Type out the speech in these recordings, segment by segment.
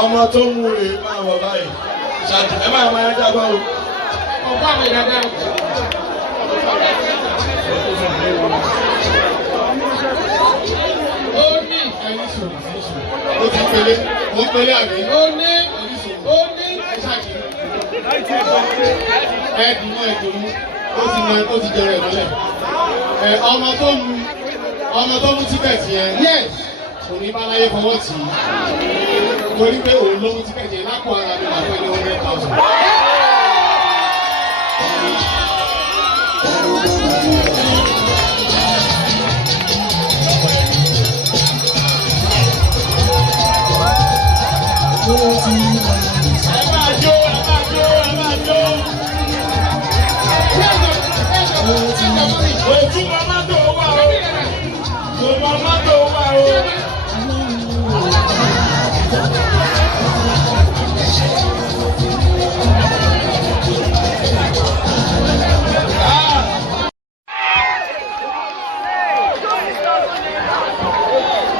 ọmọ tó mú rè máa wọ báyìí ṣáàtì ẹ máa máa jábọ̀ o. ọ̀pọ̀ àwọn ìdájọ́. ó ní ó ti pélé àbí. ó ní ẹ̀dùnmọ́ ó ti jẹrẹ ìmọ́lẹ̀. ọmọ tó mú tíkẹ̀tì yẹn. yes. òní bá láyé fọwọ́ tì í. torí pé òun ló mú tíkẹ̀tì yẹn lápò ara mi wà pé ní 100,000. Ojú mama tó wà o. Ojú mama tó wà o.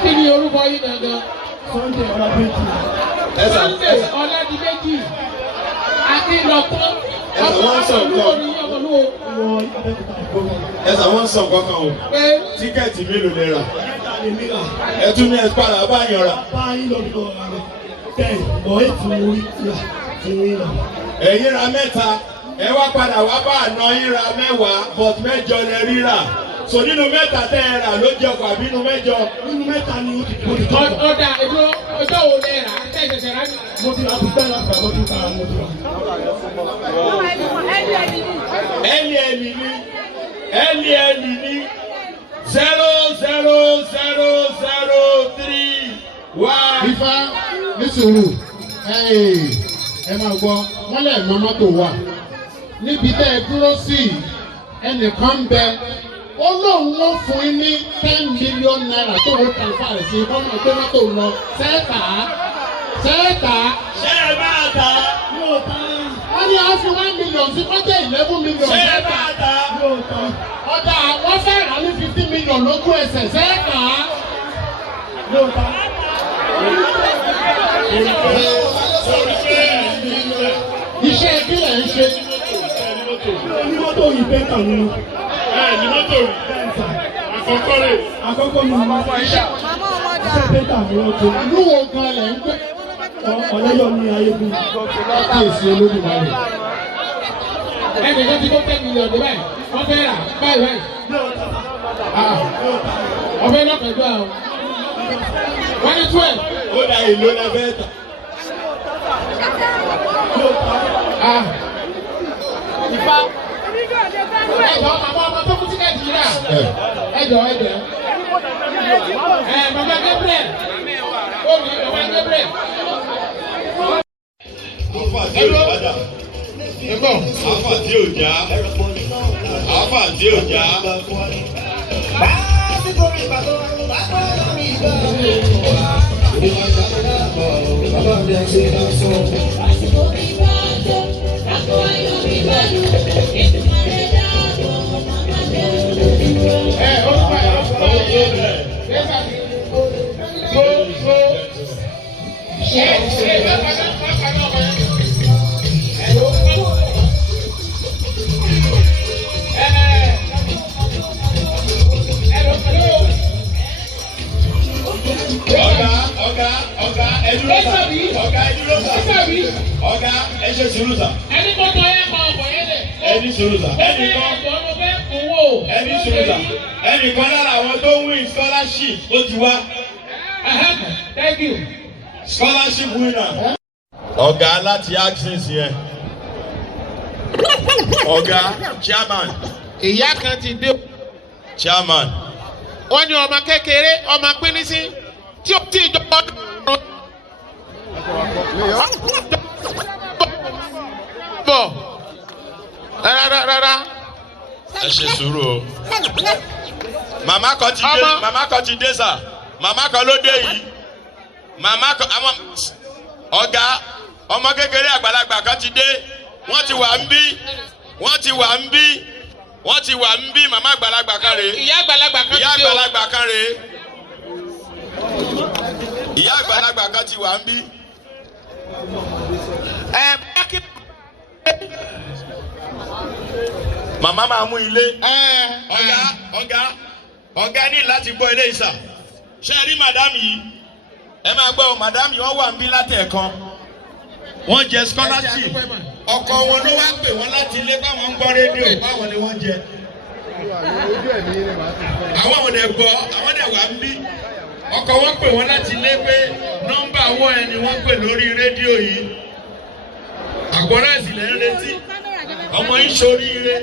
Kí ni orúkọ yín gangan? Sunday Ọládìméjì. Sunday Ọládìméjì. Akínlọ́tọ́. Wọ́n sọ nǹkan. Ẹ̀sà wọ́n sọ nǹkan kan o. Tíkẹ́ẹ̀tì mélòó lè rà? Ẹ tún ní ẹ padà bá yàn rà. Báyìí lọ́dún ọ̀rọ̀ bẹ́ẹ̀ bọ̀ ètò orí tìrà ti rí rà. Ẹ̀yin ra mẹ́ta, ẹ wá padà wá bá àná yín ra mẹ́wàá, but mẹ́jọ lẹ rírà. So nínú mẹ́ta tẹ́ ẹ rà ló jẹ ọkọ̀ àbí nínú mẹ́jọ? Nínú mẹ́ta ni ó ti tọ́. Ọ̀dà ọjọ́ wo lẹ rà? Ṣé ìṣẹ̀ṣẹ̀ rà? Mo ti ra pípẹ́ láti àbọ̀ tó ká mo ti rà. Ẹni ní 00003 Ifá ní sùúrù ẹ máa gbọ́ wọ́n lẹ̀ mọ́ mọ́tò wà níbi tẹ́ ẹ dúró sí ẹnìkan ń bẹ ó lóun ló fún yín ní 10 million naira tó ń tẹ̀fà rẹ̀ sí kọ́nà tó mọ́tò lọ sẹ́ẹ̀tà. Ṣé ẹ máa ta? wọ́n ní a fi 1 million sí kọ́jẹ́ 11 million Ṣé ẹ máa ta? ọ̀dà wọ́n fẹ́ rà ní 50 million lójú ẹsẹ̀ sẹ́ẹ̀tà. Iṣẹ́ ìbílẹ̀ ń ṣe. Ní mọ́tò yìí bẹ́tà ni. Ní mọ́tò àkọ́kọ́ rẹ̀. Àkọ́kọ́ ni mo máa iṣẹ́ bẹ́tà ni wọ́n tó. Ìlú wo gan lẹ̀ ń gbé? Ọ̀lẹ́yọ̀ ní ayégun. Káàkiri Olódùmarè. Ẹnìkan ti kó 10 million dé báyìí. Wọ́n fẹ́ rà báyìí. Ọbẹ̀ náà pẹ̀lú àwọn. Wọ́n ní 12. Ó dà ìlú náà bẹ́ẹ̀ tà. Ifá. Ẹ̀jọ̀ àwọn ọmọ tó kú tíkẹ́ẹ̀tì yìí rà. Ẹ̀jọ̀. Bàbá Gabriel. Ó ní bàbá Gabriel. Àfà tí ò padà. Àfà tí ò já. Àfà tí ò já. Ọ̀gá ẹ ṣe sùúrù sà. Ẹni kò tọ́ ẹ kọ ọkọ̀ yẹn lẹ̀. Ẹni sùúrù sà. Ẹni sùúrù sà. Ẹnìkan lára àwọn tó win scholarship ó ti wá. Thank you. Scholarship winner. Ọ̀gá láti Axis yẹn. Ọ̀gá chairman. Ìyá kan ti dé. Chairman. Wọ́n ní ọmọ kékeré ọmọ pínísí tí ó ti jọpọ̀. Bọ̀ rárá. Ẹ ṣe sùúrù o. Màmá kan ti dé sà. Màmá kan ló dé yìí. Màmá kan àwọn ọ̀gá ọmọ kékeré àgbàlagbà kan ti dé. Wọ́n ti wà ń bí. Màmá àgbàlagbà kan rèé. Ìyá àgbàlagbà kan ti dé o. Ìyá àgbàlagbà kan rèé. àgbàlagbà kan ti wà ń bí. Màmá máa mú ilé. Ọ̀gá ní láti gbọ́ ilé ìsà. Ṣé ẹ rí màdámù yìí? Ẹ máa gbọ́ màdámù yìí wọ́n wà ń bí látẹ̀ẹ̀kan. Wọ́n jẹ scholarship. Ọkọ wọn ló wá pè wọ́n láti ilé báwọn ń gbọ́ rédíò báwọn ni wọ́n jẹ. Àwọn ò dẹ̀ gbọ́, àwọn dẹ̀ wà ń bí. Ọkọ wọn pè wọ́n láti ilé pé nọ́mbà wọn ẹni wọ́n pè lórí rédíò yìí. Àgbọ̀nrán ìsìlẹ̀ ń retí. Ọmọ yìí ṣoríire.